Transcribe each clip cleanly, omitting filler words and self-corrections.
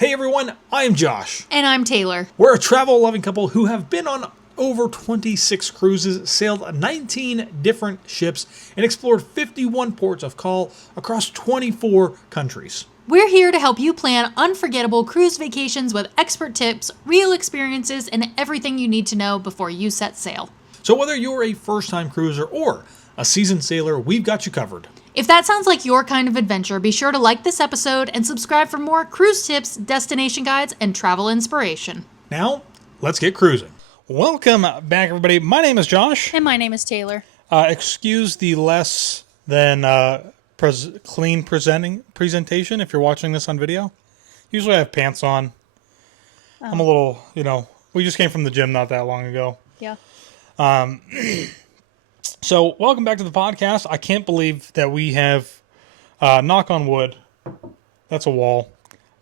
Hey everyone, I'm Josh. And I'm Taylor. We're a travel-loving couple who have been on over 26 cruises, sailed 19 different ships, and explored 51 ports of call across 24 countries. We're here to help you plan unforgettable cruise vacations with expert tips, real experiences, and everything you need to know before you set sail. So whether you're a first-time cruiser or a seasoned sailor, we've got you covered. If that sounds like your kind of adventure, be sure to like this episode and subscribe for more cruise tips, destination guides, and travel inspiration. Now, let's get cruising. Welcome back, everybody. My name is Josh. And my name is Taylor. Excuse the less than clean presentation if you're watching this on video. Usually I have pants on. I'm a little, we just came from the gym not that long ago. Yeah. So, welcome back to the podcast. I can't believe that we have, knock on wood, that's a wall,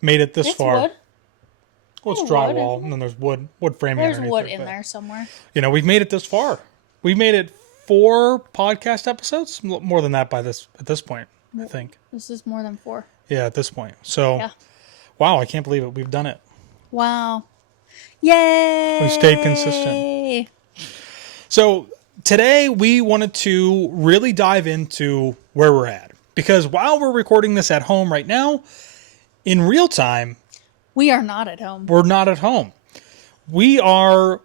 made it this far. Wood. Well, it's drywall, and then there's wood framing There's underneath wood it, in there somewhere. We've made it this far. We've made it 4 podcast episodes, more than that at this point, I think. This is more than 4. Yeah, at this point. So, yeah. Wow, I can't believe it. We've done it. Wow. Yay! We stayed consistent. So, today, we wanted to really dive into where we're at. Because while we're recording this at home right now, in real time, we are not at home. We're not at home. We are,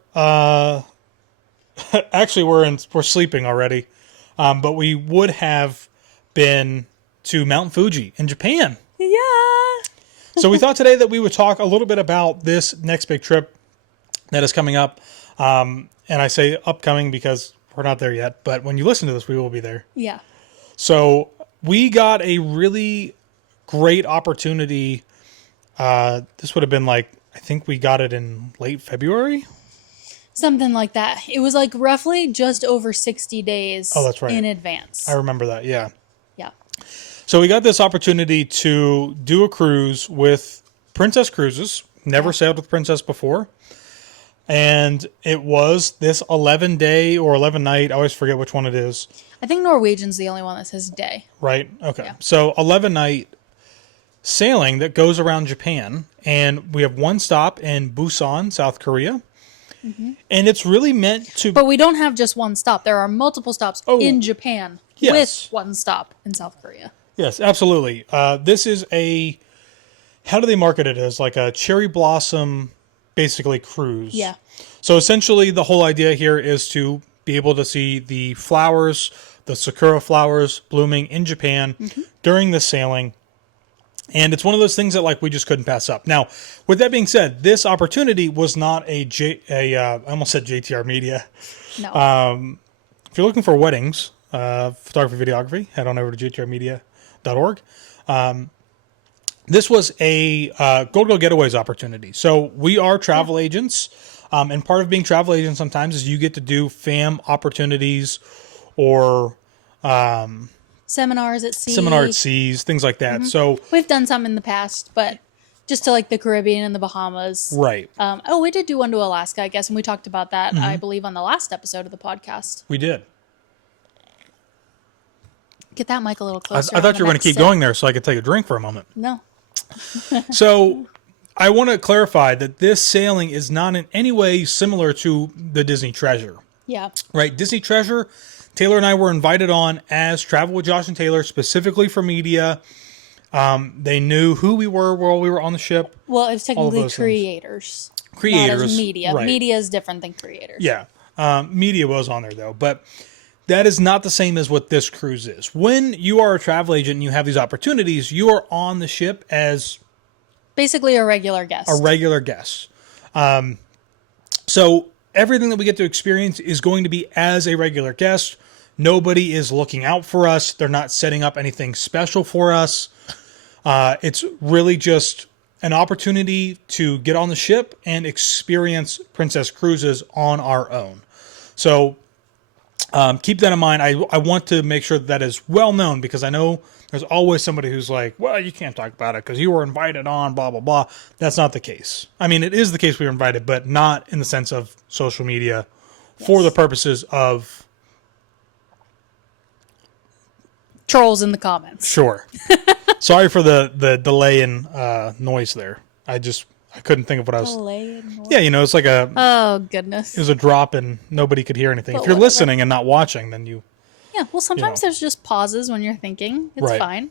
actually, we're sleeping already. But we would have been to Mount Fuji in Japan. Yeah. So we thought today that we would talk a little bit about this next big trip that is coming up. And I say upcoming because we're not there yet, but when you listen to this, we will be there. Yeah. So we got a really great opportunity. This would have been I think we got it in late February. Something like that. It was roughly just over 60 days that's right. in advance. I remember that, yeah. Yeah. So we got this opportunity to do a cruise with Princess Cruises. Never sailed with Princess before. And it was this 11-day or 11-night. I always forget which one it is. I think Norwegian's the only one that says day. Right? Okay. Yeah. So 11-night sailing that goes around Japan. And we have one stop in Busan, South Korea. Mm-hmm. And it's really meant to... But we don't have just one stop. There are multiple stops in Japan with one stop in South Korea. Yes, absolutely. This is how do they market it as? Like a cherry blossom... basically cruise. Yeah. So essentially the whole idea here is to be able to see the flowers, the sakura flowers blooming in Japan during the sailing. And it's one of those things that we just couldn't pass up. Now, with that being said, this opportunity was not I almost said JTR Media. No. If you're looking for weddings, photography, videography, head on over to jtrmedia.org. This was a Go Getaways opportunity. So we are travel agents, and part of being travel agents sometimes is you get to do FAM opportunities or seminars at sea. Things like that. Mm-hmm. So we've done some in the past, but just to the Caribbean and the Bahamas. Right. We did do one to Alaska, I guess, and we talked about that, I believe, on the last episode of the podcast. We did. Get that mic a little closer. I thought you were going to keep going there so I could take a drink for a moment. No. So I want to clarify that this sailing is not in any way similar to the Disney Treasure. Yeah. Right. Disney Treasure, Taylor and I were invited on as Travel with Josh and Taylor, specifically for media. They knew who we were while we were on the ship. Well, it was technically creators. Creators. Not as media. Right. Media is different than creators. Yeah. Media was on there, though. But that is not the same as what this cruise is. When you are a travel agent and you have these opportunities, you are on the ship as... basically a regular guest. A regular guest. So everything that we get to experience is going to be as a regular guest. Nobody is looking out for us. They're not setting up anything special for us. It's really just an opportunity to get on the ship and experience Princess Cruises on our own. So keep that in mind. I want to make sure that is well known because I know there's always somebody who's like, well, you can't talk about it because you were invited on, blah, blah, blah. That's not the case. I mean, it is the case we were invited, but not in the sense of social media for the purposes of... trolls in the comments. Sure. Sorry for the delay in noise there. I couldn't think of what I was. Delayed. Yeah, it's like Oh, goodness. it was a drop and nobody could hear anything. But If you're whatever. listening and not watching, then Yeah, well, sometimes there's just pauses when you're thinking. It's Right. fine.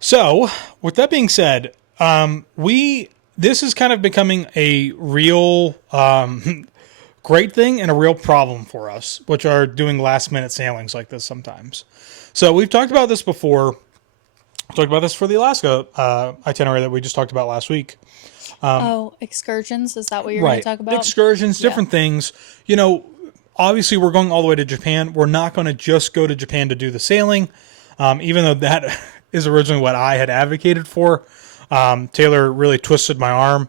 So, with that being said, this is kind of becoming a real great thing and a real problem for us, which are doing last minute sailings like this sometimes. So we've talked about this before. We talked about this for the Alaska itinerary that we just talked about last week. Excursions? Is that what you're going to talk about? Excursions, different things. Obviously we're going all the way to Japan. We're not going to just go to Japan to do the sailing, even though that is originally what I had advocated for. Taylor really twisted my arm.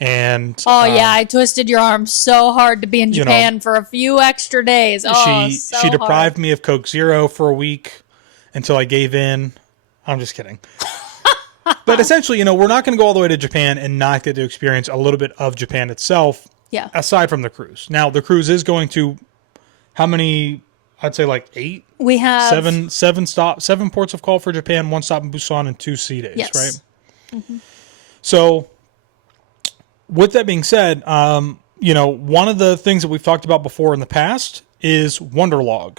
And I twisted your arm so hard to be in Japan for a few extra days. She deprived me of Coke Zero for a week until I gave in. I'm just kidding. But essentially, we're not going to go all the way to Japan and not get to experience a little bit of Japan itself. Yeah. Aside from the cruise. Now, the cruise is going to how many? I'd say like 8. We have 7 ports of call for Japan, 1 stop in Busan, and 2 sea days. Yes. Right. Mm-hmm. So, with that being said, one of the things that we've talked about before in the past is Wonderlog.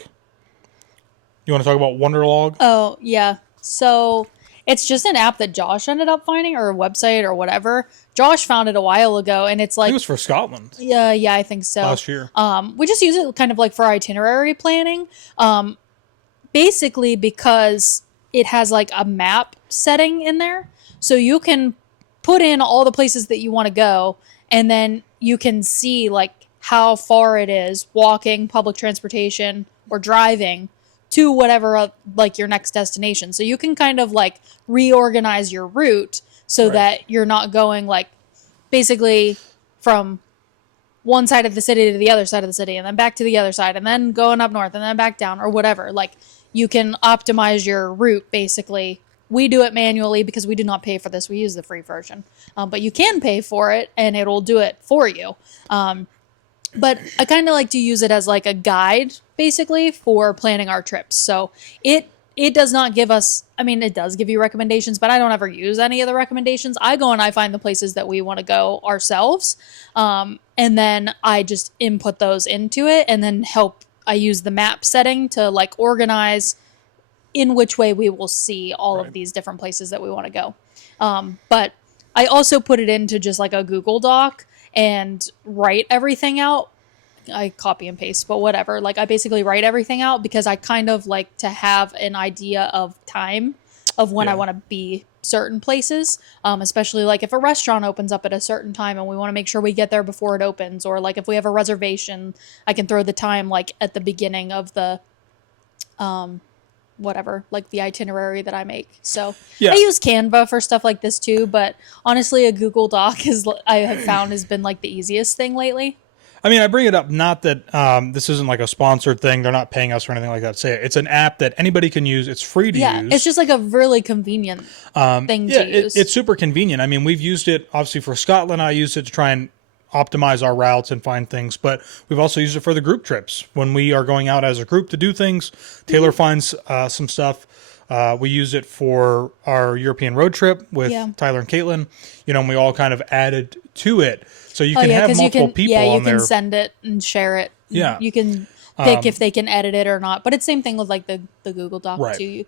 You want to talk about Wonderlog? Oh, yeah. So it's just an app that Josh ended up finding, or a website or whatever. Josh found it a while ago, and it's like... It was for Scotland. Yeah, I think so. Last year. We just use it kind of like for itinerary planning. Basically because it has like a map setting in there. So you can put in all the places that you want to go, and then you can see like how far it is walking, public transportation, or driving to whatever like your next destination. So you can kind of like reorganize your route so that you're not going like basically from one side of the city to the other side of the city and then back to the other side and then going up north and then back down or whatever. Like you can optimize your route basically. We do it manually because we do not pay for this. We use the free version. But you can pay for it and it'll do it for you. But I kind of like to use it as like a guide basically for planning our trips. So it does not give us, I mean, it does give you recommendations, but I don't ever use any of the recommendations. I go and I find the places that we want to go ourselves. And then I just input those into it and then I use the map setting to like organize in which way we will see all of these different places that we want to go. But I also put it into just like a Google Doc and write everything out. I copy and paste, but whatever. Like I basically write everything out because I kind of like to have an idea of time of when I want to be certain places. Especially like if a restaurant opens up at a certain time and we want to make sure we get there before it opens, or like if we have a reservation, I can throw the time like at the beginning of the, whatever, like the itinerary that I make. So I use Canva for stuff like this too, but honestly a Google Doc I have found has been like the easiest thing lately. I mean, I bring it up not that this isn't like a sponsored thing. They're not paying us or anything like that. It's an app that anybody can use. It's free to use. Yeah, it's just like a really convenient thing to use. It's super convenient. I mean, we've used it obviously for Scotland. I used it to try and optimize our routes and find things, but we've also used it for the group trips. When we are going out as a group to do things, Taylor finds some stuff. We use it for our European road trip with Tyler and Caitlin, and we all kind of added to it. So you can have multiple people on there. Yeah, you can send it and share it. Yeah. You can pick if they can edit it or not. But it's same thing with like the Google Doc too.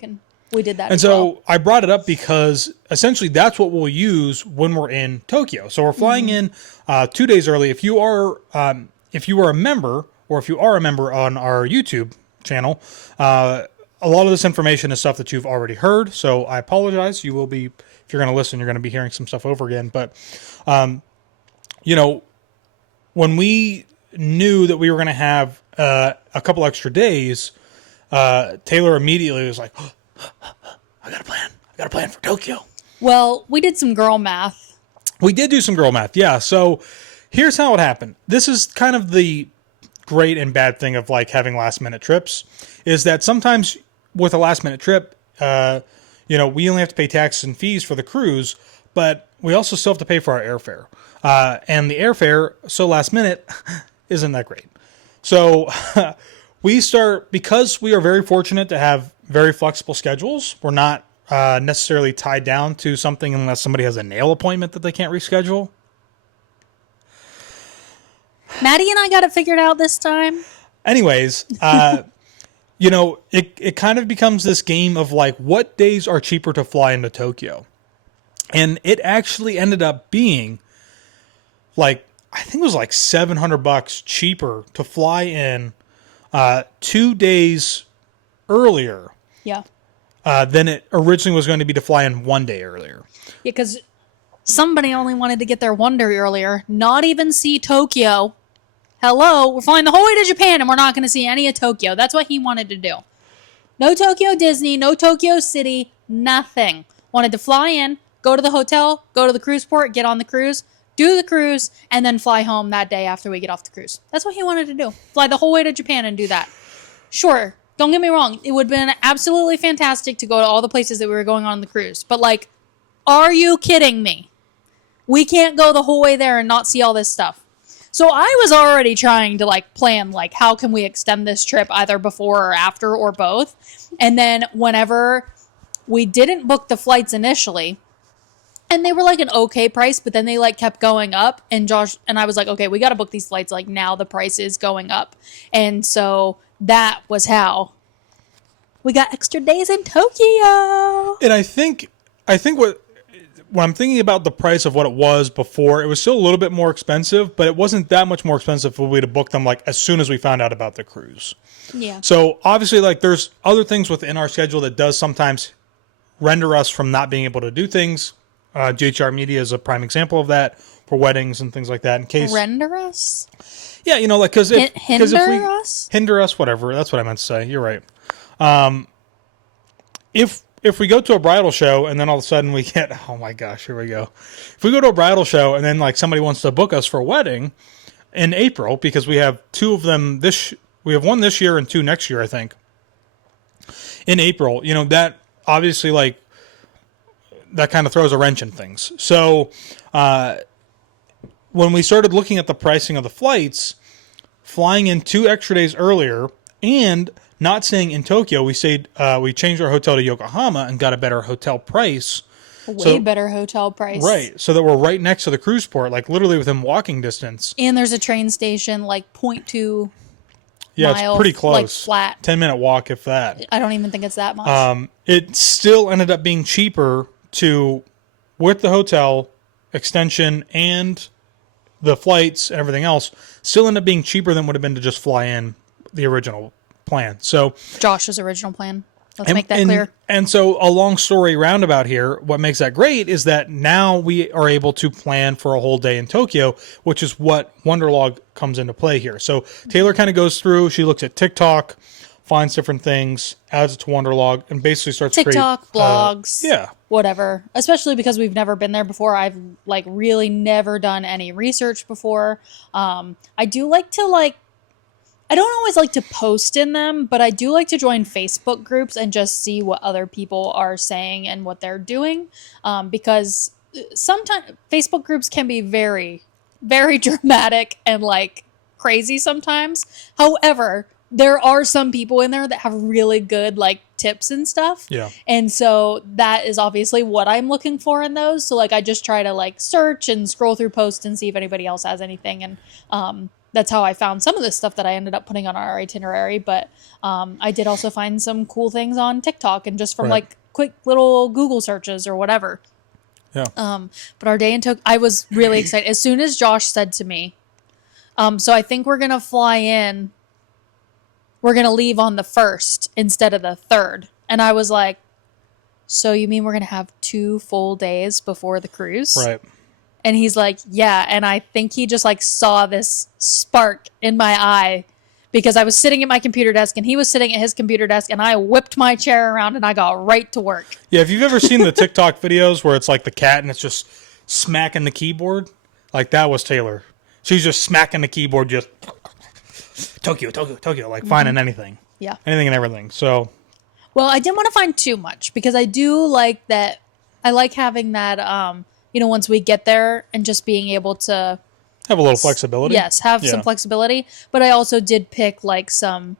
We did that as well. I brought it up because essentially that's what we'll use when we're in Tokyo. So we're flying in 2 days early. If you are a member, or if you are a member on our YouTube channel, a lot of this information is stuff that you've already heard. So I apologize. You will be, if you're going to listen, you're going to be hearing some stuff over again. But, when we knew that we were going to have a couple extra days, Taylor immediately was like, oh, I got a plan for Tokyo. Well, we did some girl math. We did do some girl math. Yeah. So here's how it happened. This is kind of the great and bad thing of like having last minute trips, is that sometimes with a last minute trip, we only have to pay taxes and fees for the cruise, but we also still have to pay for our airfare. And the airfare, so last minute, isn't that great. So because we are very fortunate to have very flexible schedules, we're not necessarily tied down to something unless somebody has a nail appointment that they can't reschedule. Maddie and I got it figured out this time. Anyways, it kind of becomes this game of like, what days are cheaper to fly into Tokyo? And it actually ended up being like, I think it was like $700 cheaper to fly in 2 days earlier. Yeah. Than it originally was going to be to fly in 1 day earlier. Yeah, because somebody only wanted to get there 1 day earlier, not even see Tokyo. Hello, we're flying the whole way to Japan and we're not going to see any of Tokyo. That's what he wanted to do. No Tokyo Disney, no Tokyo City, nothing. Wanted to fly in, go to the hotel, go to the cruise port, get on the cruise, do the cruise, and then fly home that day after we get off the cruise. That's what he wanted to do. Fly the whole way to Japan and do that. Sure, don't get me wrong. It would have been absolutely fantastic to go to all the places that we were going on the cruise. But like, are you kidding me? We can't go the whole way there and not see all this stuff. So I was already trying to like plan, like, how can we extend this trip either before or after or both? And then whenever we didn't book the flights initially, and they were like an okay price, but then they like kept going up, and Josh and I was like, okay, we got to book these flights. Like now the price is going up. And so that was how we got extra days in Tokyo. And I think when I'm thinking about the price of what it was before, it was still a little bit more expensive, but it wasn't that much more expensive for we to book them like as soon as we found out about the cruise. Yeah. So obviously, like, there's other things within our schedule that does sometimes render us from not being able to do things. GHR Media is a prime example of that for weddings and things like that. In case render us. Yeah, like because if us, hinder us, whatever. That's what I meant to say. You're right. If we go to a bridal show and then all of a sudden we get, oh my gosh, here we go. If we go to a bridal show and then like somebody wants to book us for a wedding in April, because we have two of them we have one this year and two next year, I think. In April, that obviously like that kind of throws a wrench in things. So when we started looking at the pricing of the flights, flying in 2 extra days earlier and not staying in Tokyo, we changed our hotel to Yokohama and got a better hotel price. Better hotel price. Right. So that we're right next to the cruise port, like literally within walking distance. And there's a train station like 0.2 yeah, mile, it's pretty close. Like flat. 10-minute walk, if that. I don't even think it's that much. It still ended up being cheaper with the hotel extension and the flights and everything else, still ended up being cheaper than would have been to just fly in the original plan. So Josh's original plan. Let's make that clear. And so a long story roundabout here, what makes that great is that now we are able to plan for a whole day in Tokyo, which is what Wonderlog comes into play here. So Taylor kind of goes through, she looks at TikTok, finds different things, adds it to Wonderlog, and basically starts TikTok, blogs, yeah, whatever. Especially because we've never been there before. I've like really never done any research before. I do like to I don't always like to post in them, but I do like to join Facebook groups and just see what other people are saying and what they're doing. Because sometimes Facebook groups can be very, very dramatic and like crazy sometimes. However, there are some people in there that have really good like tips and stuff. Yeah. And so that is obviously what I'm looking for in those. So like I just try to like search and scroll through posts and see if anybody else has anything. And that's how I found some of this stuff that I ended up putting on our itinerary. But I did also find some cool things on TikTok and just from like quick little Google searches or whatever. Yeah. But our day in Tokyo, I was really excited. As soon as Josh said to me, so I think we're going to fly in. We're going to leave on the 1st instead of the 3rd. And I was like, so you mean we're going to have 2 full days before the cruise? Right. And he's like, yeah. And I think he just like saw this spark in my eye because I was sitting at my computer desk and he was sitting at his computer desk and I whipped my chair around and I got right to work. Yeah. If you've ever seen the TikTok videos where it's like the cat and it's just smacking the keyboard, like that was Taylor. She's just smacking the keyboard, just Tokyo, like finding anything. Yeah. Anything and everything. So. Well, I didn't want to find too much because I do like that. I like having that, once we get there and just being able to have a little flexibility. Yes, have some flexibility. But I also did pick like some,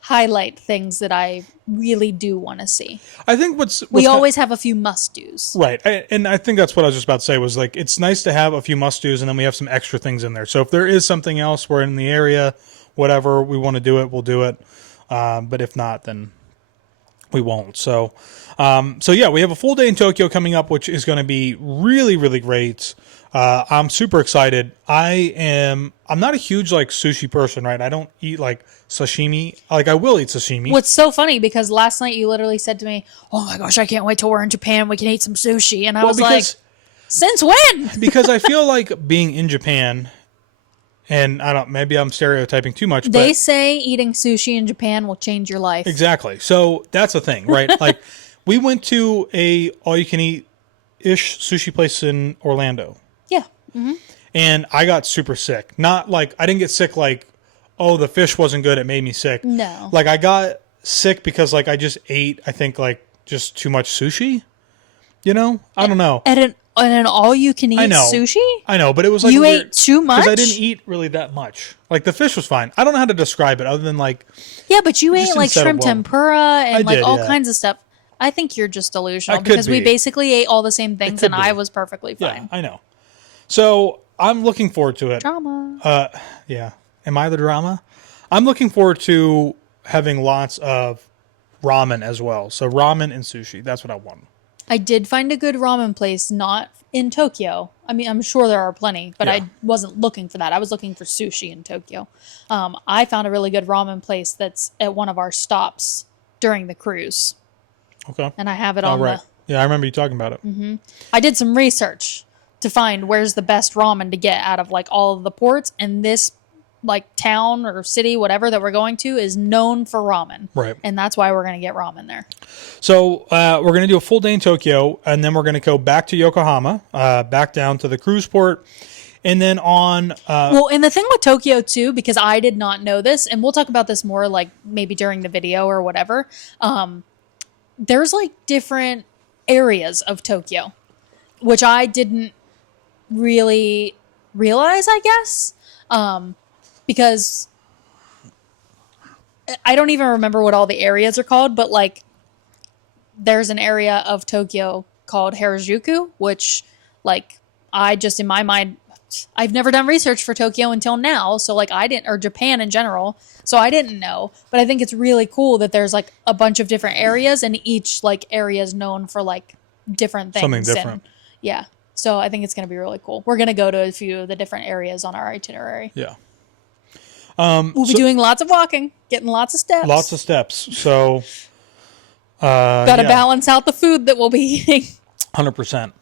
highlight things that I really do want to see. I think we always have a few must-dos. Right. And I think that's what I was just about to say was like, it's nice to have a few must-dos and then we have some extra things in there. So if there is something else, we're in the area, whatever, we want to do it, we'll do it. But if not, then we won't. So yeah, we have a full day in Tokyo coming up, which is going to be really, really great. I'm super excited. I'm not a huge like sushi person, right? I don't eat like sashimi. Like I will eat sashimi. What's so funny because last night you literally said to me, "Oh my gosh, I can't wait till we're in Japan. We can eat some sushi." And I was like, "Since when?" Because I feel like being in Japan, and maybe I'm stereotyping too much. They say eating sushi in Japan will change your life. Exactly. So that's the thing, right? Like we went to a all-you-can-eat-ish sushi place in Orlando. Yeah. Mm-hmm. And I got super sick. Not like, I didn't get sick like, oh, the fish wasn't good, it made me sick. No. Like I got sick because like I just ate, I think like just too much sushi. You know? I don't know. At an all-you-can-eat sushi? I know, but it was like you ate too much? Because I didn't eat really that much. Like the fish was fine. I don't know how to describe it other than like... Yeah, but you ate like shrimp tempura and all kinds of stuff. I think you're just delusional because we basically ate all the same things and I was perfectly fine. Yeah, I know. So I'm looking forward to it. Drama. Yeah. Am I the drama? I'm looking forward to having lots of ramen as well. So ramen and sushi. That's what I want. I did find a good ramen place, not in Tokyo. I mean, I'm sure there are plenty, but I wasn't looking for that. I was looking for sushi in Tokyo. I found a really good ramen place that's at one of our stops during the cruise. Okay. And I have it on the... Yeah, I remember you talking about it. Mm-hmm. I did some research to find where's the best ramen to get out of like all of the ports, and this like town or city, whatever that we're going to, is known for ramen. Right. And that's why we're going to get ramen there. So we're going to do a full day in Tokyo, and then we're going to go back to Yokohama, back down to the cruise port. And then on... well, and the thing with Tokyo, too, because I did not know this, and we'll talk about this more like maybe during the video or whatever, there's like different areas of Tokyo, which I didn't really realize, I guess. Because I don't even remember what all the areas are called, but like there's an area of Tokyo called Harajuku, which like I just in my mind, I've never done research for Tokyo until now. So like or Japan in general. So I didn't know, but I think it's really cool that there's like a bunch of different areas and each like area is known for like different things. Something different. Yeah. So I think it's going to be really cool. We're going to go to a few of the different areas on our itinerary. Yeah. We'll be doing lots of walking, getting lots of steps. Lots of steps. So, got to balance out the food that we'll be eating. 100%.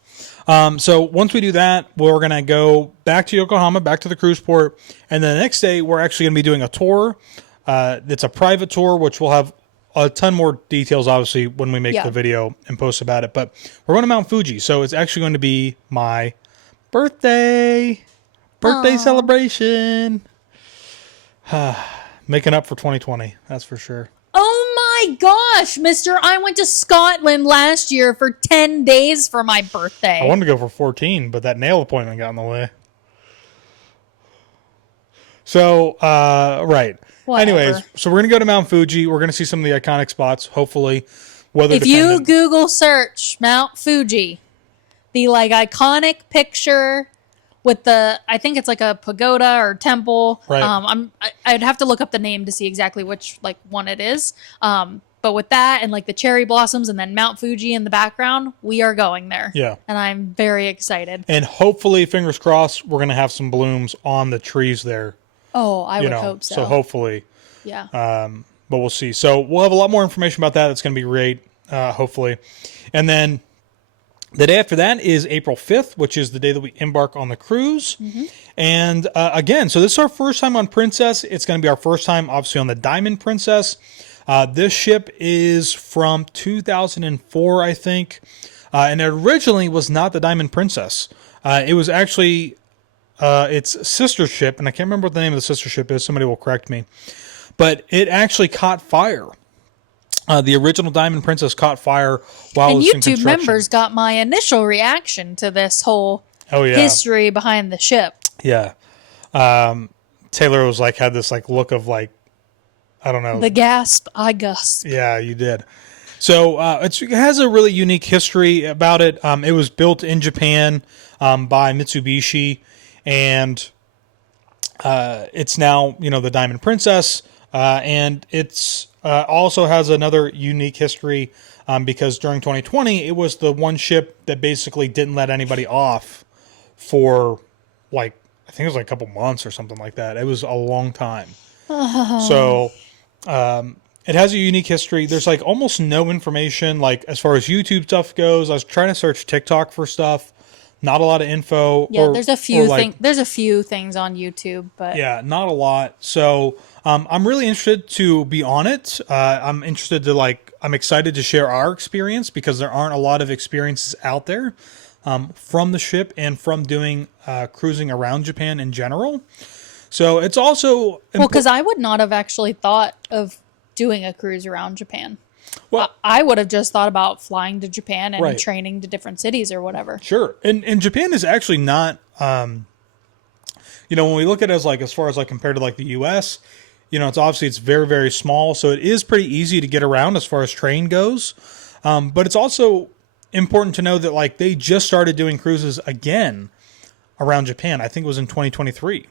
So once we do that, we're going to go back to Yokohama, back to the cruise port. And then the next day, we're actually going to be doing a tour. It's a private tour, which will have a ton more details, obviously, when we make the video and post about it. But we're going to Mount Fuji. So it's actually going to be my birthday celebration. Making up for 2020, that's for sure. Oh my gosh, mister. I went to Scotland last year for 10 days for my birthday. I wanted to go for 14, but that nail appointment got in the way. So, right. Whatever. Anyways, so we're going to go to Mount Fuji. We're going to see some of the iconic spots, hopefully. If you Google search Mount Fuji, the like iconic picture with I think it's like a pagoda or temple. Right. I'd have to look up the name to see exactly which like one it is. But with that and like the cherry blossoms and then Mount Fuji in the background, we are going there. Yeah. And I'm very excited. And hopefully, fingers crossed, we're going to have some blooms on the trees there. Oh, I would hope so. So hopefully. Yeah. But we'll see. So we'll have a lot more information about that. It's going to be great, hopefully. And then the day after that is April 5th, which is the day that we embark on the cruise. Mm-hmm. And again, so this is our first time on Princess. It's going to be our first time, obviously, on the Diamond Princess. This ship is from 2004, I think. And it originally was not the Diamond Princess. It was actually its sister ship, and I can't remember what the name of the sister ship is. Somebody will correct me. But it actually caught fire. The original Diamond Princess caught fire while it was in construction. And YouTube members got my initial reaction to this whole history behind the ship. Yeah. Taylor was like, had this like look of like, I don't know. The gasp, I gasp. Yeah, you did. So it has a really unique history about it. It was built in Japan by Mitsubishi, and it's now, the Diamond Princess, and it's also has another unique history because during 2020, it was the one ship that basically didn't let anybody off for I think it was a couple months or something like that. It was a long time. So it has a unique history. There's almost no information as far as YouTube stuff goes. I was trying to search TikTok for stuff. Not a lot of info. Yeah, there's a few things. There's a few things on YouTube, but yeah, not a lot. So I'm really interested to be on it. I'm interested to I'm excited to share our experience because there aren't a lot of experiences out there from the ship and from doing cruising around Japan in general. So it's also because I would not have actually thought of doing a cruise around Japan. Well, I would have just thought about flying to Japan and training to different cities or whatever. Sure. And Japan is actually not, when we look at it as far as compared to the US, it's very, very small. So it is pretty easy to get around as far as train goes. But it's also important to know that they just started doing cruises again around Japan. I think it was in 2023.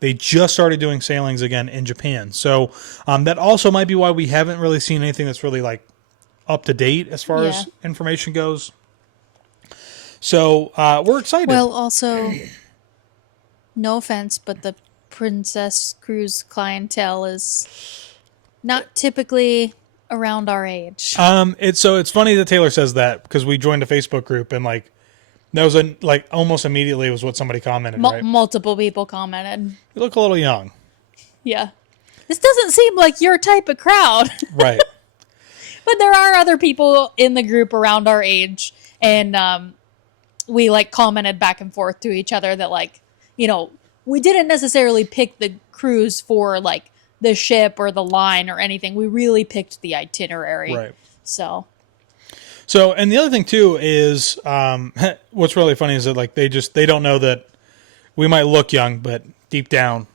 They just started doing sailings again in Japan. So that also might be why we haven't really seen anything that's really up to date as far as information goes. So we're excited. Well, also, no offense, but the Princess Cruise clientele is not typically around our age. It's funny that Taylor says that because we joined a Facebook group and that was almost immediately was what somebody commented. Right? Multiple people commented. You look a little young. Yeah, this doesn't seem like your type of crowd. Right. But there are other people in the group around our age, and we commented back and forth to each other that we didn't necessarily pick the cruise for the ship or the line or anything. We really picked the itinerary. Right. So, and the other thing too is what's really funny is that they don't know that we might look young, but deep down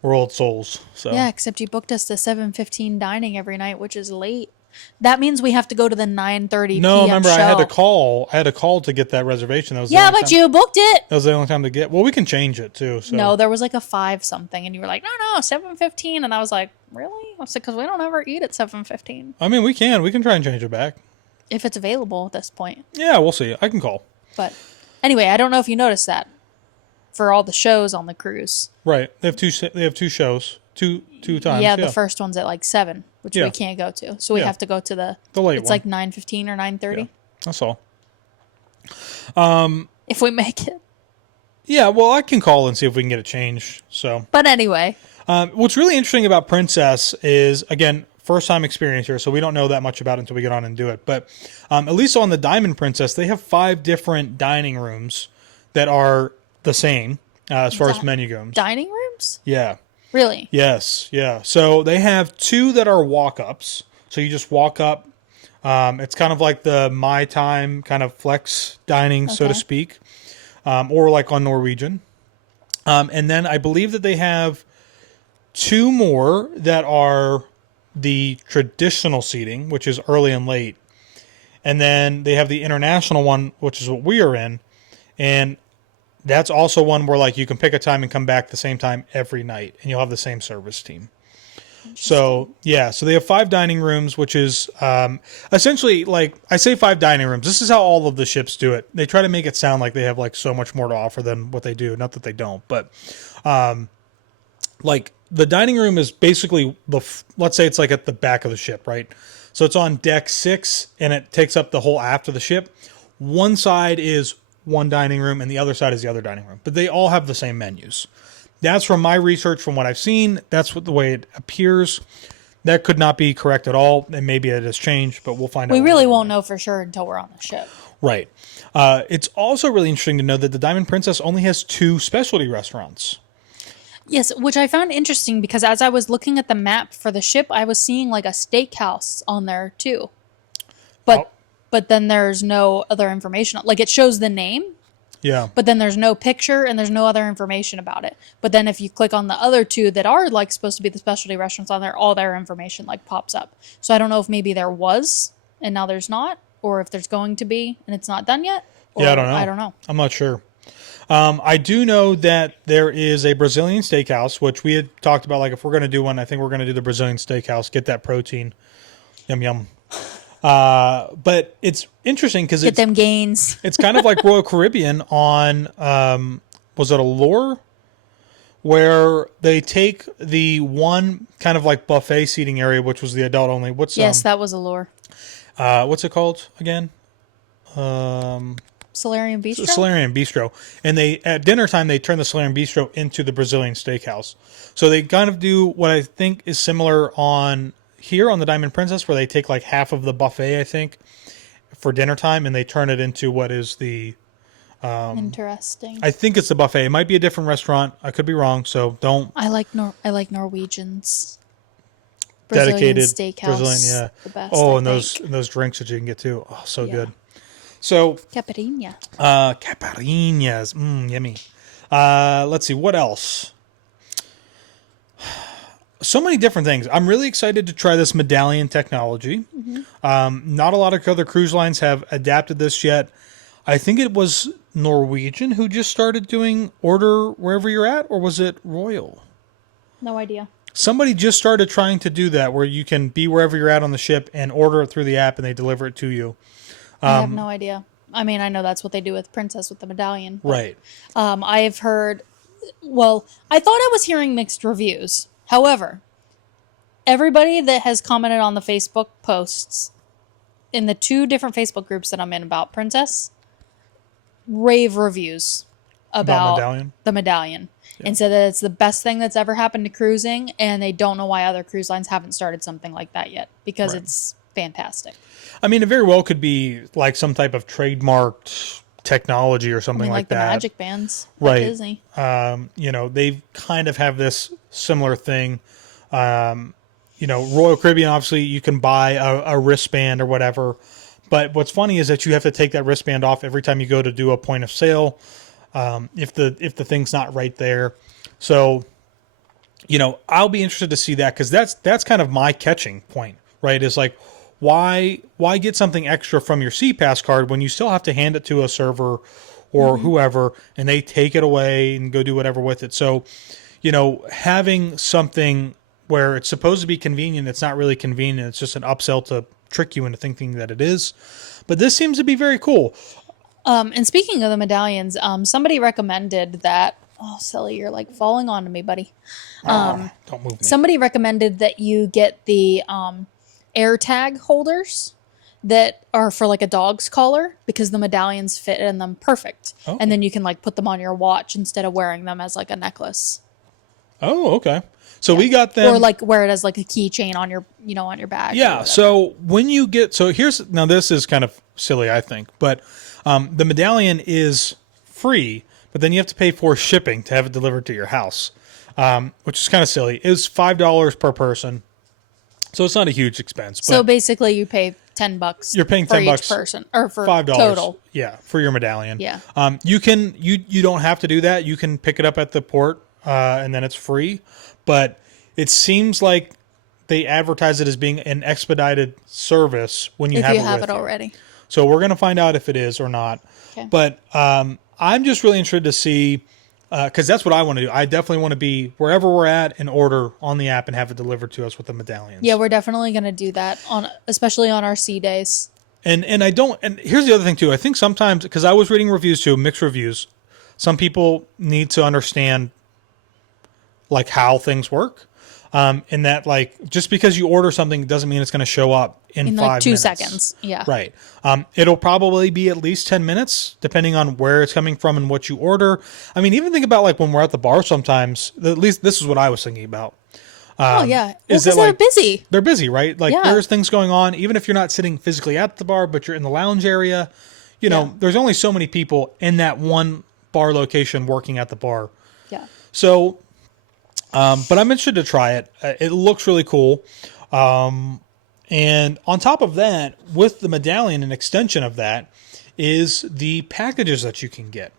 we're old souls. So yeah, except you booked us to 7:15 dining every night, which is late. That means we have to go to the 9:30 p.m. No, remember show. I had to call to get that reservation. That was but you booked it. That was the only time to get. Well, we can change it too. So. No, there was a 5 something, and you were like, no, 7:15, and I was like, really? I said, because we don't ever eat at 7:15. I mean, we can try and change it back if it's available at this point. Yeah, we'll see. I can call. But anyway, I don't know if you noticed that for all the shows on the cruise. Right, they have two shows, two times. Yeah, the first one's at 7, which we can't go to, so we have to go to the late it's one. 9:15 or 9:30. Yeah, that's all. If we make it. Yeah, well, I can call and see if we can get it changed. So, but anyway, what's really interesting about Princess is, again, first time experience here, so we don't know that much about it until we get on and do it. But at least on the Diamond Princess, they have 5 different dining rooms that are the same as far as menu goes. Dining rooms? Yeah. Really? Yes. Yeah. So they have 2 that are walk-ups. So you just walk up. It's kind of like the My Time kind of flex dining, so to speak, or on Norwegian. And then I believe that they have 2 more that are the traditional seating, which is early and late. And then they have the international one, which is what we are in. And that's also one where you can pick a time and come back the same time every night, and you'll have the same service team. So so they have 5 dining rooms, which is essentially I say 5 dining rooms. This is how all of the ships do it. They try to make it sound like they have so much more to offer than what they do. Not that they don't, but the dining room is basically let's say it's at the back of the ship, right? So it's on deck 6, and it takes up the whole aft of the ship. One side is one dining room, and the other side is the other dining room. But they all have the same menus. That's from my research, from what I've seen. That's the way it appears. That could not be correct at all, and maybe it has changed, but we'll find out. We really won't know for sure until we're on the ship. Right. It's also really interesting to know that the Diamond Princess only has 2 specialty restaurants. Yes, which I found interesting because as I was looking at the map for the ship, I was seeing a steakhouse on there too. But then there's no other information. It shows the name, Yeah. But then there's no picture and there's no other information about it. But then if you click on the other two that are like supposed to be the specialty restaurants on there, all their information like pops up. So I don't know if maybe there was and now there's not, or if there's going to be and it's not done yet. Or, Yeah, I don't know. I don't know. I'm not sure. I do know that there is a Brazilian steakhouse, which we had talked about. Like, if we're going to do one, I think we're going to do the Brazilian steakhouse, get that protein. Yum, yum. But it's interesting because Get them gains. it's kind of like Royal Caribbean on, was it Allure? Where they take the one kind of like buffet seating area, which was the adult only. Yes, that was Allure. What's it called again? Solarium Bistro? Solarium Bistro. And they, at dinner time, they turn the Solarium Bistro into the Brazilian steakhouse. So they kind of do what I think is similar on here on the Diamond Princess, where they take like half of the buffet, I think, for dinner time, and they turn it into what is the... Interesting. I think it's the buffet. It might be a different restaurant. I could be wrong, so don't... I like Norwegians. Dedicated steakhouse. Brazilian, yeah. The best, oh, I and think. those drinks that you can get too. Oh, so good. So... Caipirinha. Caipirinhas. Yummy. Let's see. What else? So many different things. I'm really excited to try this medallion technology. Not a lot of other cruise lines have adapted this yet. I think it was Norwegian who just started doing order wherever you're at, or was it Royal? No idea. Somebody just started trying to do that, where you can be wherever you're at on the ship and order it through the app and they deliver it to you. I have no idea. I mean, I know that's what they do with Princess with the medallion. But, Right. I've heard, well, I thought I was hearing mixed reviews. However, everybody that has commented on the Facebook posts in the 2 different Facebook groups that I'm in about Princess, rave reviews about the medallion. Yeah. And said that it's the best thing that's ever happened to cruising, and they don't know why other cruise lines haven't started something like that yet, because it's fantastic. I mean, it very well could be like some type of trademarked technology or something like that. Like the magic bands at right. Disney. They kind of have this similar thing. Royal Caribbean, obviously, you can buy a wristband or whatever. But what's funny is that you have to take that wristband off every time you go to do a point of sale, if the thing's not right there. So, I'll be interested to see that, because that's kind of my catching point, right? Is like, why get something extra from your SeaPass card when you still have to hand it to a server or whoever, and they take it away and go do whatever with it. So, having something where it's supposed to be convenient, it's not really convenient. It's just an upsell to trick you into thinking that it is. But this seems to be very cool. And speaking of the medallions, somebody recommended that. Oh, Sully, you're like falling onto me, buddy. Don't move me. Somebody recommended that you get the air tag holders that are for like a dog's collar, because the medallions fit in them perfect. Oh. And then you can like put them on your watch instead of wearing them as like a necklace. Oh, okay. So we got them, or like wear it as like a keychain on your, on your bag. Yeah. So when you get, now this is kind of silly, I think, but the medallion is free, but then you have to pay for shipping to have it delivered to your house, which is kind of silly. It's $5 per person, so it's not a huge expense. But so basically, you pay $10. You're paying for $10 each person, or for $5 total. Yeah, for your medallion. Yeah. You don't have to do that. You can pick it up at the port, and then it's free. But it seems like they advertise it as being an expedited service when you have it already. So we're going to find out if it is or not. Okay. But I'm just really interested to see, because that's what I want to do. I definitely want to be wherever we're at and order on the app and have it delivered to us with the medallions. Yeah, we're definitely going to do that, especially on our sea days. And here's the other thing too. I think sometimes, because I was reading reviews too, mixed reviews, some people need to understand like how things work. In that, like, just because you order something doesn't mean it's going to show up in 5 like 2 minutes. seconds. Yeah. Right. It'll probably be at least 10 minutes, depending on where it's coming from and what you order. I mean, even think about like when we're at the bar sometimes, at least this is what I was thinking about. Oh, yeah. Because they're busy. They're busy, right? Like there's things going on, even if you're not sitting physically at the bar, but you're in the lounge area. There's only so many people in that one bar location working at the bar. Yeah. So... but I'm interested to try it. It looks really cool. And on top of that, with the medallion, an extension of that is the packages that you can get.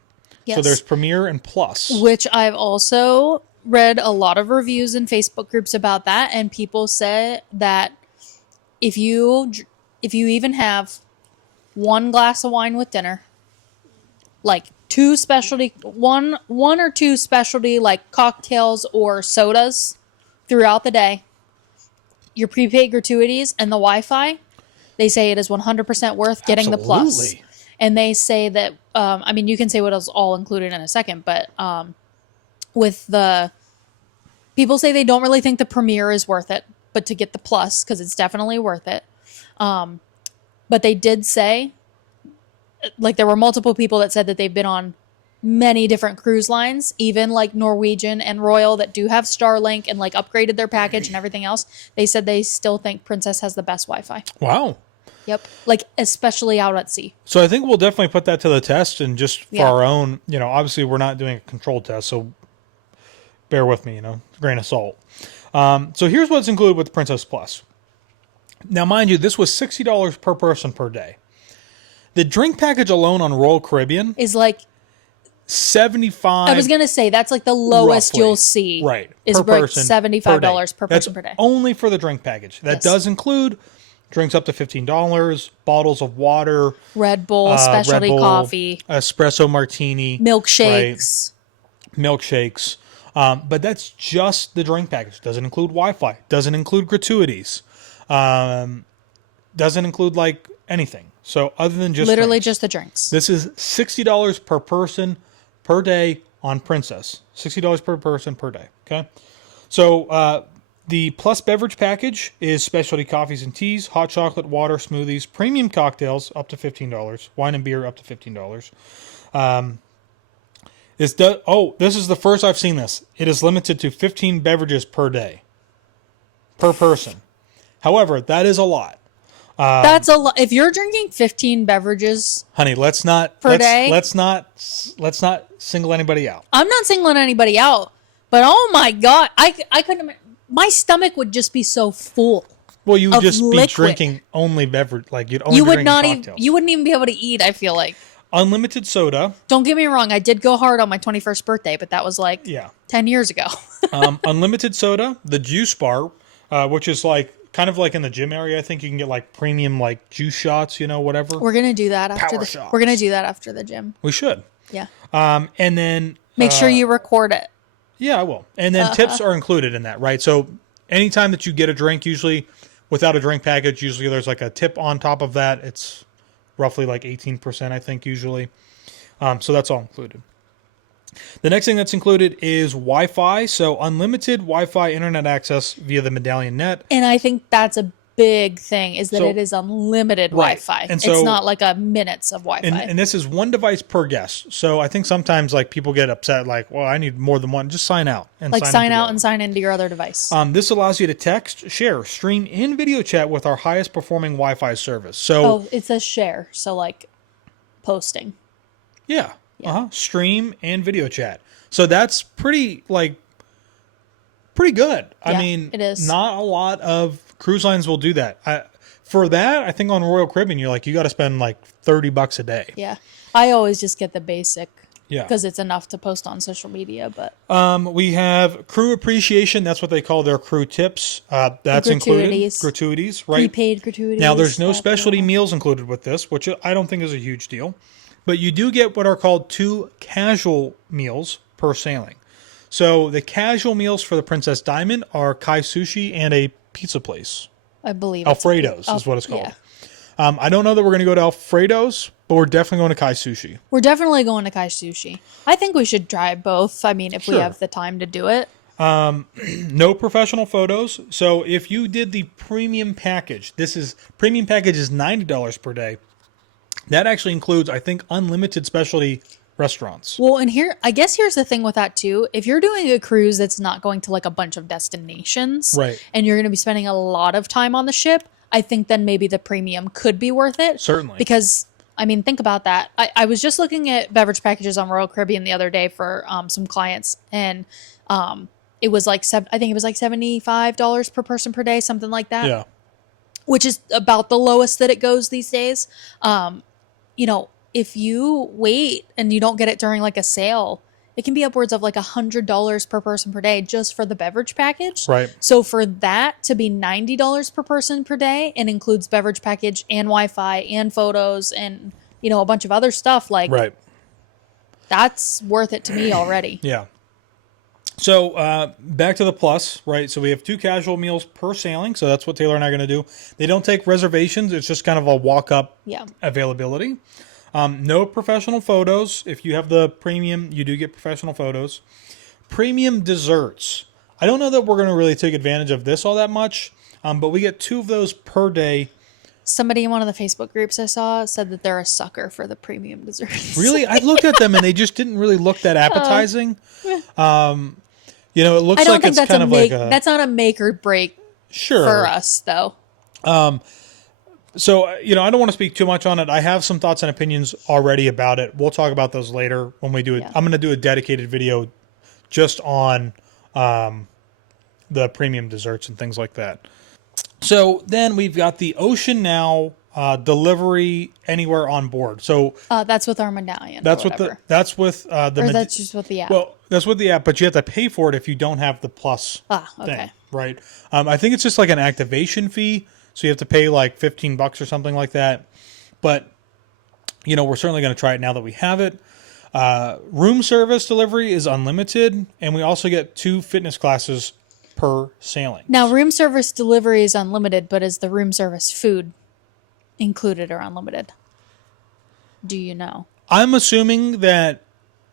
Yes. So there's Premier and Plus. Which I've also read a lot of reviews in Facebook groups about that, and people say that if you even have one glass of wine with dinner, like one or two specialty like cocktails or sodas throughout the day, your prepaid gratuities and the Wi-Fi, they say it is 100% worth getting the Plus. Absolutely. And they say that, you can say what is all included in a second, but with the, people say they don't really think the Premier is worth it, but to get the Plus, because it's definitely worth it. But they did say, like, there were multiple people that said that they've been on many different cruise lines, even like Norwegian and Royal that do have Starlink and like upgraded their package and everything else. They said they still think Princess has the best Wi-Fi. Wow. Yep. Like, especially out at sea. So I think we'll definitely put that to the test, and just for our own, obviously we're not doing a controlled test, so bear with me, grain of salt. So here's what's included with the Princess Plus. Now, mind you, this was $60 per person per day. The drink package alone on Royal Caribbean Is like, $75. I was gonna say that's like the lowest roughly. you'll see. Right. Is Per like person $75 per That's person per day. only for the drink package. That Yes. does include drinks up to $15, bottles of water, Red Bull, specialty Red Bull, coffee, espresso martini, milkshakes. milkshakes. But that's just the drink package. Doesn't include Wi-Fi. Doesn't include gratuities. Doesn't include like anything. So other than just Literally drinks. just the drinks. This is $60 per person per day on Princess. $60 per person per day. Okay. So the Plus beverage package is specialty coffees and teas, hot chocolate, water, smoothies, premium cocktails up to $15, wine and beer up to $15. This is the first I've seen this. It is limited to 15 beverages per day, per person. However, that is a lot. That's a lot. If you're drinking 15 beverages, Honey, let's not day? Let's not single anybody out. I'm not singling anybody out, but oh my God, I couldn't, my stomach would just be so full. Well, you would Of just be liquid. drinking only beverage, like you'd only You be would drinking not cocktails. even, you wouldn't even be able to eat, I feel like. Unlimited soda. Don't get me wrong, I did go hard on my 21st birthday, but that was like 10 years ago. Unlimited soda. The juice bar, which is like kind of like in the gym area. I think you can get like premium like juice shots, whatever. We're going to do that after Power shots. we're going to do that after the gym. We should. Yeah. And then Make sure you record it. yeah, I will. And then tips are included in that, right? So anytime that you get a drink, usually without a drink package, usually there's like a tip on top of that. It's roughly like 18%, I think, usually. So that's all included. The next thing that's included is Wi-Fi. So unlimited Wi-Fi internet access via the Medallion Net. And I think that's a big thing, is that So- it is unlimited Right. Wi-Fi. And so- it's not like a minutes of Wi-Fi. And this is one device per guest. So I think sometimes like people get upset, like, well, I need more than one. Just sign out. And like sign into out the and sign into your other device. This allows you to text, share, stream, and video chat with our highest performing Wi-Fi service. So Oh, it says share. So like posting. yeah. Stream and video chat. So that's pretty good. I Yeah, mean, it is. Not a lot of cruise lines will do that. For that, I think on Royal Caribbean, you got to spend like $30 a day. Yeah. I always just get the basic. Yeah. Because it's enough to post on social media, but We have crew appreciation. That's what they call their crew tips. That's included. Gratuities, right? prepaid gratuities. Now, there's no that specialty little- meals included with this, which I don't think is a huge deal. But you do get what are called 2 casual meals per sailing. So the casual meals for the Princess Diamond are Kai Sushi and a pizza place. I believe Alfredo's is what it's called. Yeah. I don't know that we're going to go to Alfredo's, but we're definitely going to Kai Sushi. We're definitely going to Kai Sushi. I think we should try both. I mean, if we Sure. have the time to do it. No professional photos. So if you did the premium package, premium package is $90 per day. That actually includes, I think, unlimited specialty restaurants. Well, and I guess here's the thing with that too. If you're doing a cruise that's not going to like a bunch of destinations, Right. and you're going to be spending a lot of time on the ship, I think then maybe the premium could be worth it. Certainly. Because, I mean, think about that. I was just looking at beverage packages on Royal Caribbean the other day for some clients, and it was like, I think it was like $75 per person per day, something like that. Yeah. Which is about the lowest that it goes these days. if you wait and you don't get it during like a sale, it can be upwards of like $100 per person per day just for the beverage package. Right. So for that to be $90 per person per day and includes beverage package and Wi-Fi and photos and, you know, a bunch of other stuff, like Right. that's worth it to me already. Yeah. So back to the plus, right? So we have 2 casual meals per sailing. So that's what Taylor and I are going to do. They don't take reservations. It's just kind of a walk-up availability. No professional photos. If you have the premium, you do get professional photos. Premium desserts. I don't know that we're going to really take advantage of this all that much, but we get 2 of those per day. Somebody in one of the Facebook groups I saw said that they're a sucker for the premium desserts. Really? I looked at them and they just didn't really look that appetizing. You know, it looks like it's kind of like a... That's not a make or break for us, though. So, you know, I don't want to speak too much on it. I have some thoughts and opinions already about it. We'll talk about those later when we do it. Yeah. I'm going to do a dedicated video just on the premium desserts and things like that. So then we've got the Ocean Now delivery anywhere on board. So that's with our medallion. That's with the. That's with the. Or that's just with the app. Well, that's with the app, but you have to pay for it if you don't have the plus thing, right? I think it's just like an activation fee, so you have to pay like $15 or something like that. But you know, we're certainly going to try it now that we have it. Room service delivery is unlimited, and we also get 2 fitness classes per sailing. Now, room service delivery is unlimited, but is the room service food included or unlimited? Do you know? I'm assuming that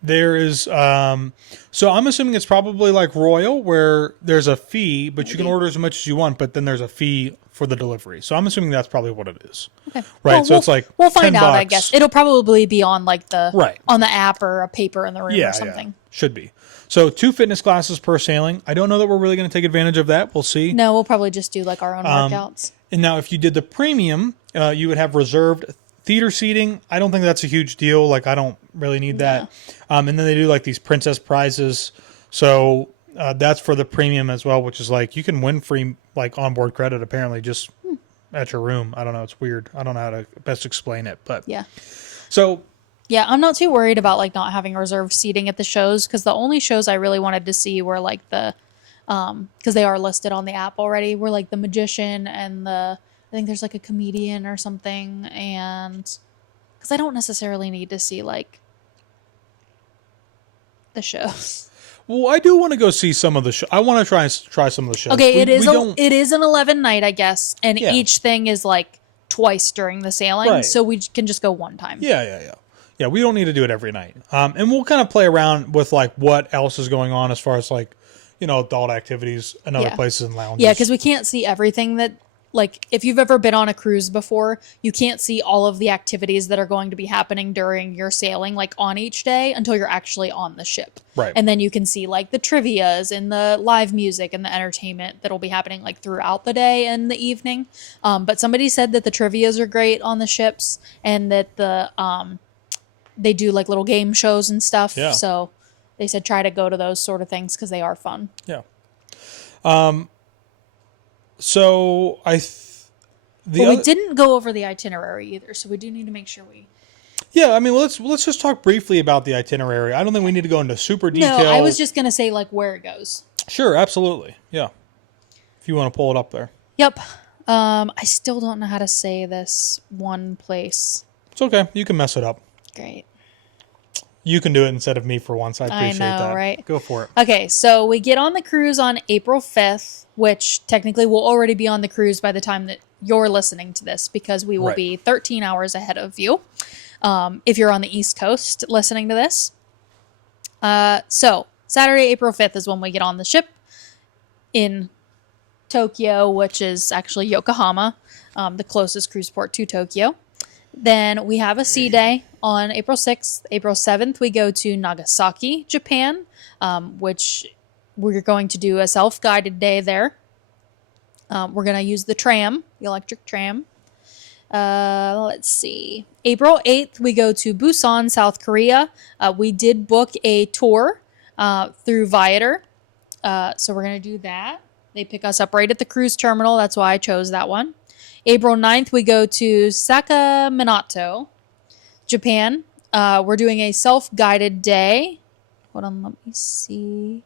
there is, so I'm assuming it's probably like Royal, where there's a fee, but you can order as much as you want, but then there's a fee for the delivery. So I'm assuming that's probably what it is. Okay. Right. Well, so it's like we'll find out, I guess. It'll probably be on like the on the app or a paper in the room or something. Yeah. Should be. So 2 fitness classes per sailing. I don't know that we're really going to take advantage of that. We'll see. No, we'll probably just do like our own workouts. And now if you did the premium, you would have reserved theater seating. I don't think that's a huge deal. Like, I don't really need that. And then they do like these princess prizes. So that's for the premium as well, which is like you can win free like onboard credit apparently just at your room. I don't know. It's weird. I don't know how to best explain it, but yeah. So yeah, I'm not too worried about like not having reserved seating at the shows, because the only shows I really wanted to see were like the, because they are listed on the app already, were like the magician and I think there's like a comedian or something, and because I don't necessarily need to see like the shows. Well, I do want to go see some of the show. I want to try some of the shows. Okay, it is an 11 night, I guess, and each thing is like twice during the sailing, so we can just go one time. Yeah, we don't need to do it every night. And we'll kind of play around with like what else is going on as far as like, you know, adult activities and other places and lounges. Yeah, because we can't see everything that, like, if you've ever been on a cruise before, you can't see all of the activities that are going to be happening during your sailing, like on each day, until you're actually on the ship. Right. And then you can see like the trivias and the live music and the entertainment that'll be happening like throughout the day and the evening. But somebody said that the trivias are great on the ships, and that they do like little game shows and stuff. Yeah. So they said try to go to those sort of things because they are fun. Yeah. So we didn't go over the itinerary either, so we do need to make sure we. Yeah, I mean, let's just talk briefly about the itinerary. I don't think we need to go into super detail. No, I was just gonna say like where it goes. Sure, absolutely. Yeah. If you want to pull it up there. Yep. I still don't know how to say this one place. It's okay. You can mess it up. Great. You can do it instead of me for once. I appreciate that. Right? Go for it. Okay, so we get on the cruise on April 5th, which technically will already be on the cruise by the time that you're listening to this, because we will be 13 hours ahead of you if you're on the East Coast listening to this. So Saturday, April 5th is when we get on the ship in Tokyo, which is actually Yokohama, the closest cruise port to Tokyo. Then we have a sea day on April 6th. April 7th, we go to Nagasaki, Japan, which we're going to do a self-guided day there. We're going to use the tram, the electric tram. Let's see. April 8th, we go to Busan, South Korea. We did book a tour through Viator. So we're going to do that. They pick us up right at the cruise terminal. That's why I chose that one. April 9th, we go to Sakaminato, Japan. We're doing a self-guided day. Hold on, let me see.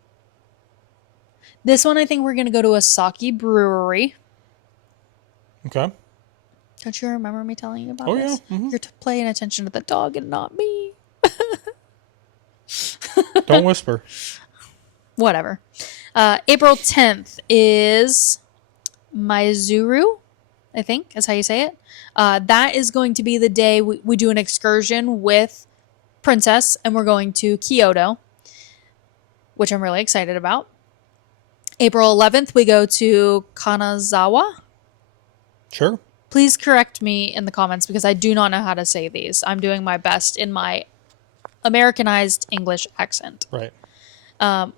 This one, I think we're going to go to a sake brewery. Okay. Don't you remember me telling you about Oh, this? yeah. Mm-hmm. You're paying attention to the dog and not me. Don't whisper. Whatever. April 10th is Maizuru, I think is how you say it. That is going to be the day we do an excursion with Princess, and we're going to Kyoto, which I'm really excited about. April 11th, we go to Kanazawa. Sure. Please correct me in the comments because I do not know how to say these. I'm doing my best in my Americanized English accent. Right.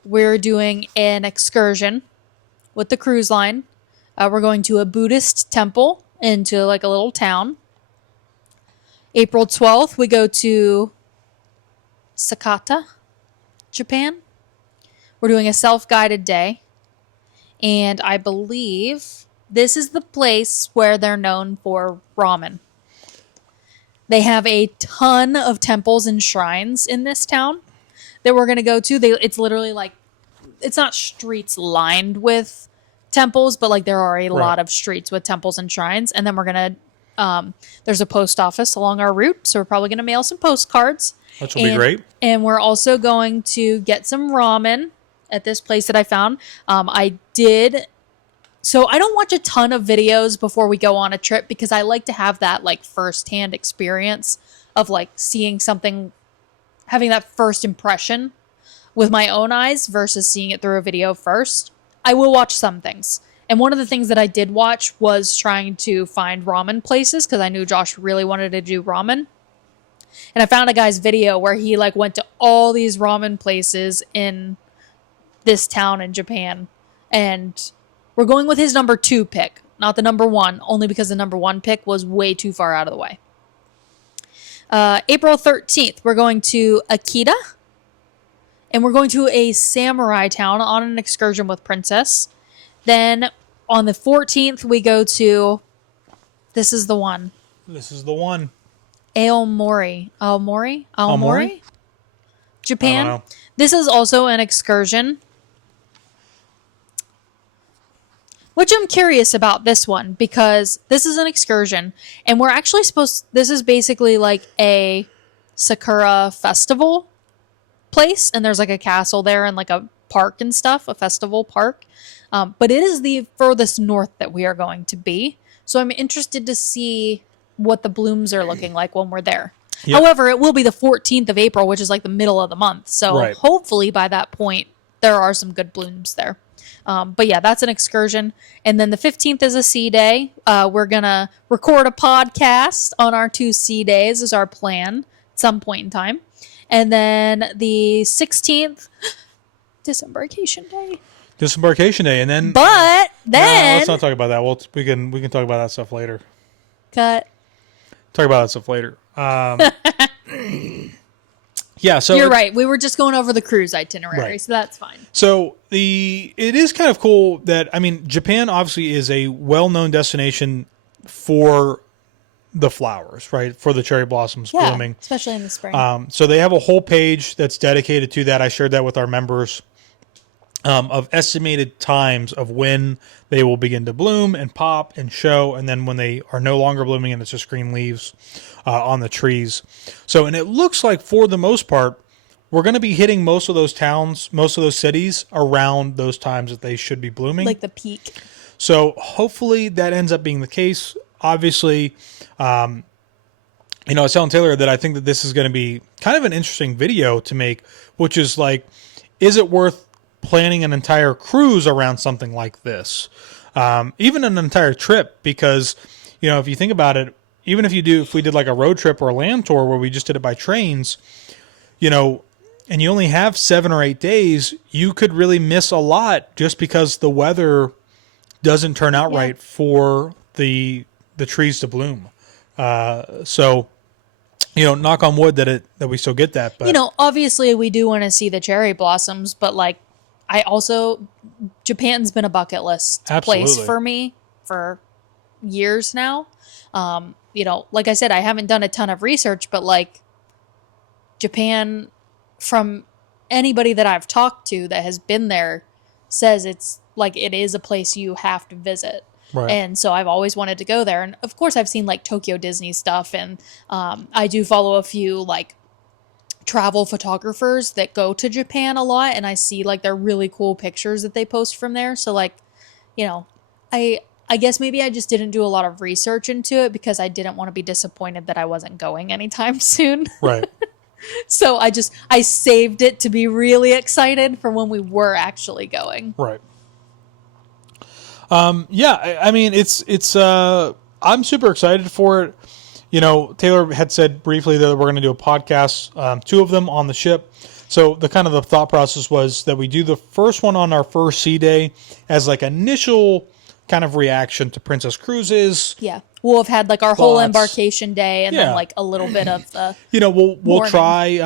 We're doing an excursion with the cruise line. We're going to a Buddhist temple into like a little town. April 12th, we go to Sakata, Japan. We're doing a self-guided day. And I believe this is the place where they're known for ramen. They have a ton of temples and shrines in this town that we're going to go to. It's literally like, it's not streets lined with temples, but like there are a lot of streets with temples and shrines. And then we're going to, there's a post office along our route. So we're probably going to mail some postcards. Which will be great. And we're also going to get some ramen at this place that I found. So I don't watch a ton of videos before we go on a trip because I like to have that like firsthand experience of like seeing something, having that first impression with my own eyes versus seeing it through a video first. I will watch some things. And one of the things that I did watch was trying to find ramen places because I knew Josh really wanted to do ramen. And I found a guy's video where he like went to all these ramen places in this town in Japan. And we're going with his number 2 pick, not the number 1, only because the number 1 pick was way too far out of the way. April 13th, we're going to Akita. And we're going to a samurai town on an excursion with Princess. Then on the 14th, we go to, this is the one. This is the one. Aomori, Japan. I don't know. This is also an excursion. Which I'm curious about this one because this is an excursion and we're actually this is basically like a Sakura festival place and there's like a castle there and like a park and stuff, a festival park. But it is the furthest north that we are going to be. So I'm interested to see what the blooms are looking like when we're there. Yep. However, it will be the 14th of April, which is like the middle of the month. So hopefully by that point, there are some good blooms there. But yeah, that's an excursion. And then the 15th is a sea day. We're going to record a podcast on our 2 sea days is our plan at some point in time. And then the 16th, Disembarkation Day. And then... But then... No, let's not talk about that. We can talk about that stuff later. Cut. Talk about that stuff later. Yeah, so you're right. We were just going over the cruise itinerary, so that's fine. So it is kind of cool that Japan obviously is a well-known destination for the flowers, right? For the cherry blossoms blooming, especially in the spring. So they have a whole page that's dedicated to that. I shared that with our members of estimated times of when they will begin to bloom and pop and show, and then when they are no longer blooming and it's just green leaves on the trees. So, and it looks like for the most part, we're going to be hitting most of those towns, most of those cities around those times that they should be blooming. Like the peak. So hopefully that ends up being the case. Obviously, I was telling Taylor that I think that this is going to be kind of an interesting video to make, which is like, is it worth planning an entire cruise around something like this? Even an entire trip, because, if you think about it, even if we did like a road trip or a land tour where we just did it by trains, and you only have 7 or 8 days, you could really miss a lot just because the weather doesn't turn out right for the trees to bloom. So, knock on wood that we still get that. But obviously we do want to see the cherry blossoms, but like Japan's been a bucket list place for me for years now. Like I said, I haven't done a ton of research, but like Japan, from anybody that I've talked to that has been there, says it's like it is a place you have to visit. Right. And so I've always wanted to go there. And of course I've seen like Tokyo Disney stuff, and I do follow a few like travel photographers that go to Japan a lot, and I see like their really cool pictures that they post from there. So like, I guess maybe I just didn't do a lot of research into it because I didn't want to be disappointed that I wasn't going anytime soon. Right. So I saved it to be really excited for when we were actually going. Right. Yeah, I mean, it's I'm super excited for it. Taylor had said briefly that we're going to do a podcast, 2 of them on the ship. So the thought process was that we do the first one on our first sea day as like initial kind of reaction to Princess Cruises. Yeah. We'll have had like our whole embarkation day and then like a little bit of the we'll try.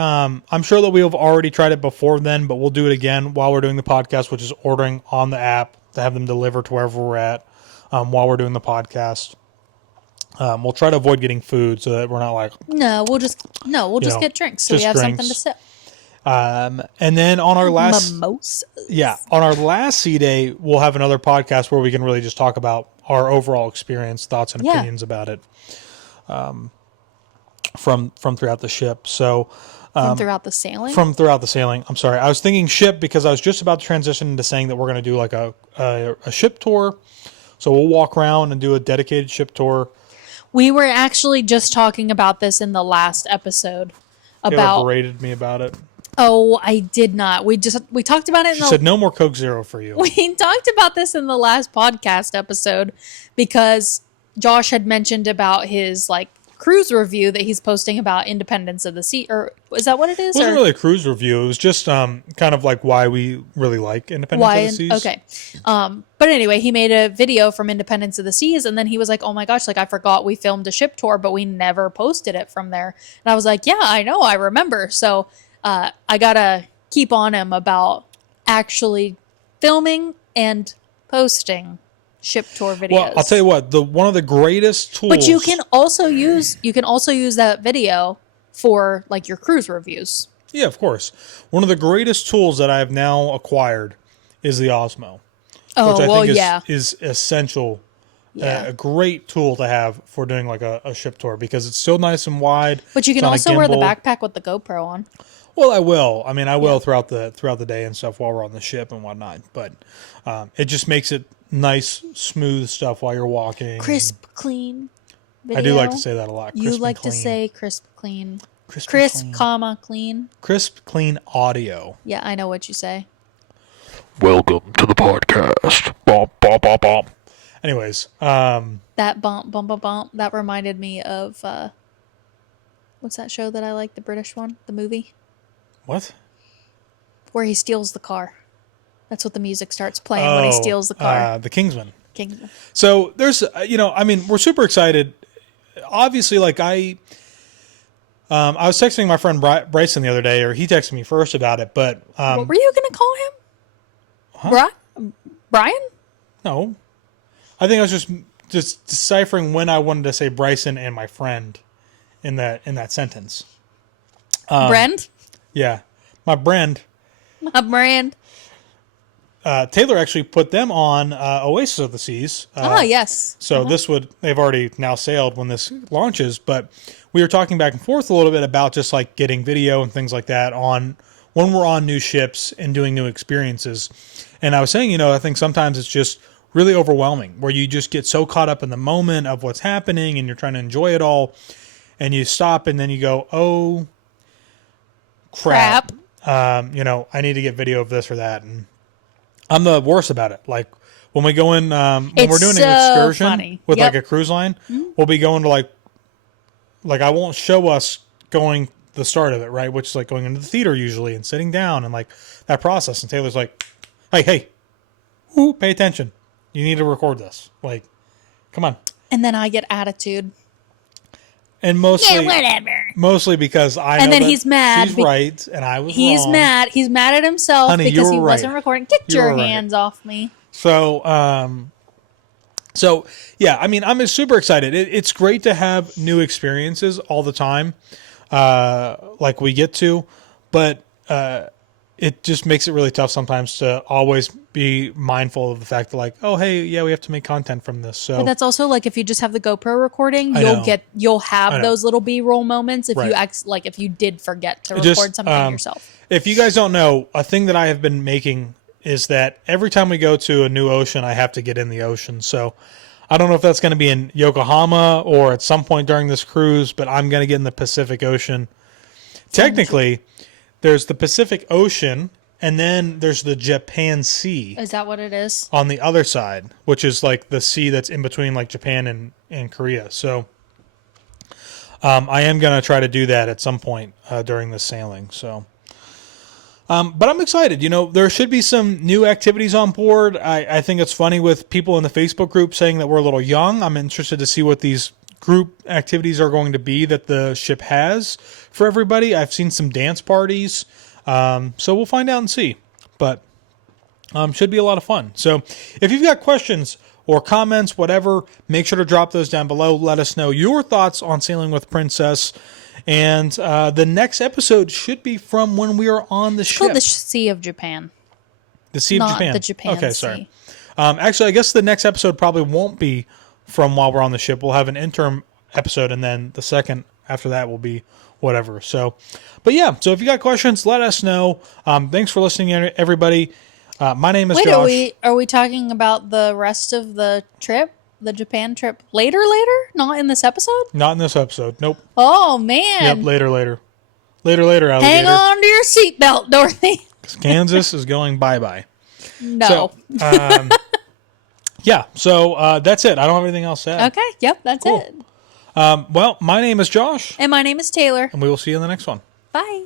I'm sure that we have already tried it before then, but we'll do it again while we're doing the podcast, which is ordering on the app to have them deliver to wherever we're at while we're doing the podcast. We'll try to avoid getting food so that we're not like... we'll just get drinks so we have something to sip. And then on our last... Mimosas. Yeah, on our last sea day, we'll have another podcast where we can really just talk about our overall experience, thoughts, and opinions about it from throughout the ship. So... From throughout the sailing? From throughout the sailing. I'm sorry. I was thinking ship because I was just about to transition into saying that we're going to do like a ship tour. So we'll walk around and do a dedicated ship tour. We were actually just talking about this in the last episode. Taylor berated me about it. Oh, I did not. We talked about it. She said no more Coke Zero for you. We talked about this in the last podcast episode because Josh had mentioned about his like cruise review that he's posting about Independence of the Sea, or is that what it is? It wasn't really a cruise review. It was just kind of like why we really like Independence of the Seas. Okay. But anyway, he made a video from Independence of the Seas, and then he was like, oh my gosh, like I forgot we filmed a ship tour, but we never posted it from there. And I was like, yeah, I know, I remember. So I gotta keep on him about actually filming and posting ship tour videos. Well, I'll tell you what, one of the greatest tools. But you can also use that video for like your cruise reviews. Yeah, of course. One of the greatest tools that I have now acquired is the Osmo. Oh, which I think yeah. is essential. Yeah. A great tool to have for doing like a ship tour because it's still nice and wide. But you can also wear the backpack with the GoPro on. Well, I will. I mean, I will throughout the day and stuff while we're on the ship and whatnot. But it just makes it nice, smooth stuff while you're walking. Crisp, clean video. I do like to say that a lot. You like to say crisp, clean. Crisp, comma, clean. Crisp, clean audio. Yeah, I know what you say. Welcome to the podcast. Bump, bump, bump, bump. Anyways. That bump, that reminded me of, what's that show that I like, the British one? The movie? What? Where he steals the car. That's what the music starts playing when he steals the car. The Kingsman. Kingsman. So there's, I mean, we're super excited. Obviously, like I was texting my friend Bryson the other day, or he texted me first about it, but... what were you going to call him? Huh? Brian? No. I think I was just deciphering when I wanted to say Bryson and my friend in that sentence. Brand? Yeah. My brand. My brand. Taylor actually put them on Oasis of the Seas. Yes. So they've already now sailed when this launches, but we were talking back and forth a little bit about just like getting video and things like that on when we're on new ships and doing new experiences. And I was saying, I think sometimes it's just really overwhelming where you just get so caught up in the moment of what's happening and you're trying to enjoy it all and you stop and then you go, oh, crap. I need to get video of this or that. And I'm the worst about it. Like when we go in, when we're doing an excursion with like a cruise line, we'll be going to like I won't show us going the start of it, right? Which is like going into the theater usually and sitting down and like that process. And Taylor's like, hey, pay attention. You need to record this. Like, come on. And then I get attitude. And mostly, whatever. Mostly because I know and then that he's mad. She's right, and I was He's wrong. mad. He's mad at himself Honey, because he right. wasn't recording. Get You're your right. hands off me. So, So, yeah, I mean, I'm super excited. It's great to have new experiences all the time, like we get to, but it just makes it really tough sometimes to always be mindful of the fact that, like, oh, hey, yeah, we have to make content from this. So, But that's also like if you just have the GoPro recording, I know. you'll have those little B-roll moments if you Right. if you did forget to Just, record something yourself. if you guys don't know, a thing that I have been making is that every time we go to a new ocean, I have to get in the ocean. So I don't know if that's going to be in Yokohama or at some point during this cruise, but I'm going to get in the Pacific Ocean. Technically, there's the Pacific Ocean, and then there's the Japan Sea Is that what it is? on the other side, which is like the sea that's in between like Japan and Korea. So I am going to try to do that at some point during this sailing. So, but I'm excited. There should be some new activities on board. I think it's funny with people in the Facebook group saying that we're a little young. I'm interested to see what these group activities are going to be that the ship has for everybody. I've seen some dance parties. So we'll find out and see. But should be a lot of fun. So if you've got questions or comments, whatever, make sure to drop those down below. Let us know your thoughts on Sailing with Princess. And the next episode should be from when we are on the It's ship. called the Sea of Japan. The Sea of not Japan. the Japan Okay, Sea. sorry. Actually, I guess the next episode probably won't be from while we're on the ship. We'll have an interim episode, and then the second after that will be whatever. So, but yeah, so if you got questions, let us know. Thanks for listening, everybody. My name is Wait, Josh. are we talking about the rest of the trip? The Japan trip later? Not in this episode? Not in this episode. Nope. Oh, man. Yep, later. Later, alligator. Hang on to your seatbelt, Dorothy. 'Cause Kansas is going bye-bye. No. So, yeah, so that's it. I don't have anything else to add. Okay, yep, that's Cool. it. Well, my name is Josh, And my name is Taylor. and we will see you in the next one. Bye.